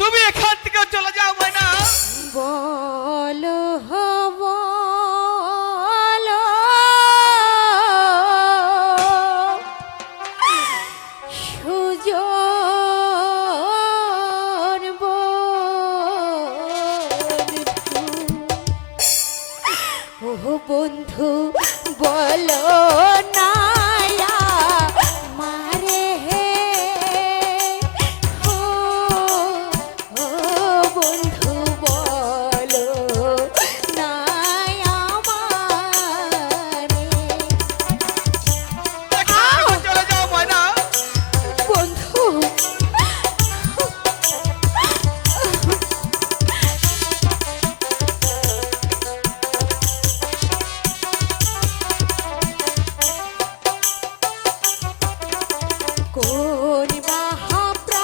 তুমি এখান থেকে চলে যাও ময়না। বলো বলো সুজন বন্ধু, ও বন্ধু বলো না মারে হে, ও ও বন্ধু বলো না আমারে। এখান থেকে চলে যাও ময়না। বন্ধু কোন মহাপ্রাণে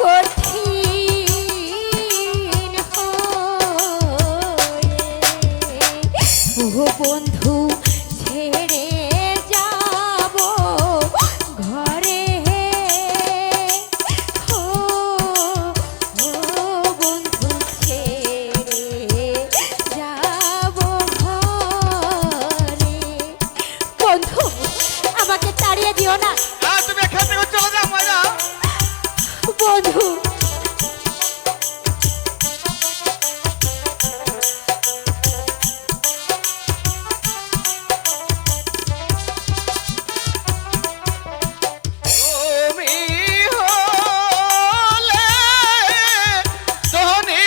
কঠিন হয়ে ও বন্ধু ছেড়ে যাব ঘরে, ও ও বন্ধু ছেড়ে যাব ঘরে। বন্ধু আমাকে তাড়িয়ে দিও না তুমি এখান থেকে চলে যাও ময়না। বন্ধু। তুমি হলে ধনী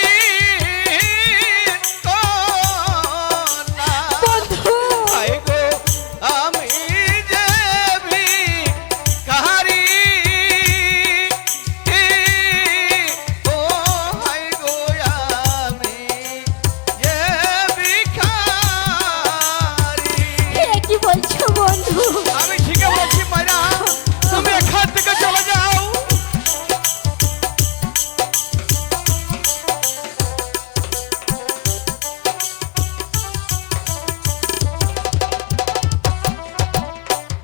কন্যা। বন্ধু হায় গো আমি যে ভিখারি, ও হায় গো আমি যে ভিখারি। এ কি বলছো বন্ধু? আমি ঠিকই বলছি ময়না, তুমি এখান থেকে চলে যাও।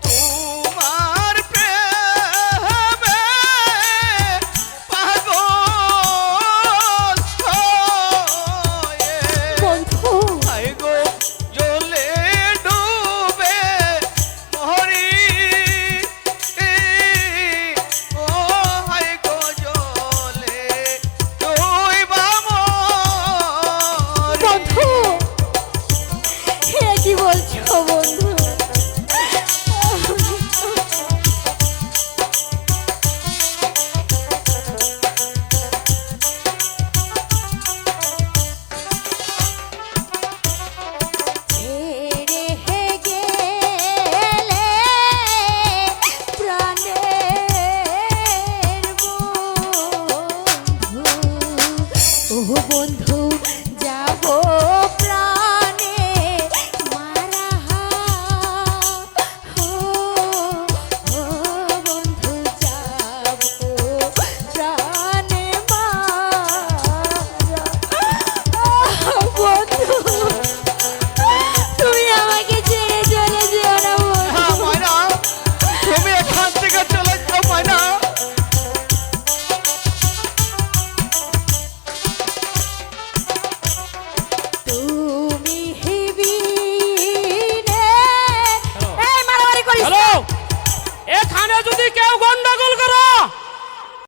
তোমার প্রেমে পাগল হয়ে বন্ধু হায় গো জলে ডুবে মরি, ও হায় গো জলে ডুবা মরি। বন্ধু এ কি বলছো বন্ধু? ছেড়ে গেলে প্রাণের বন্ধু, ও বন্ধু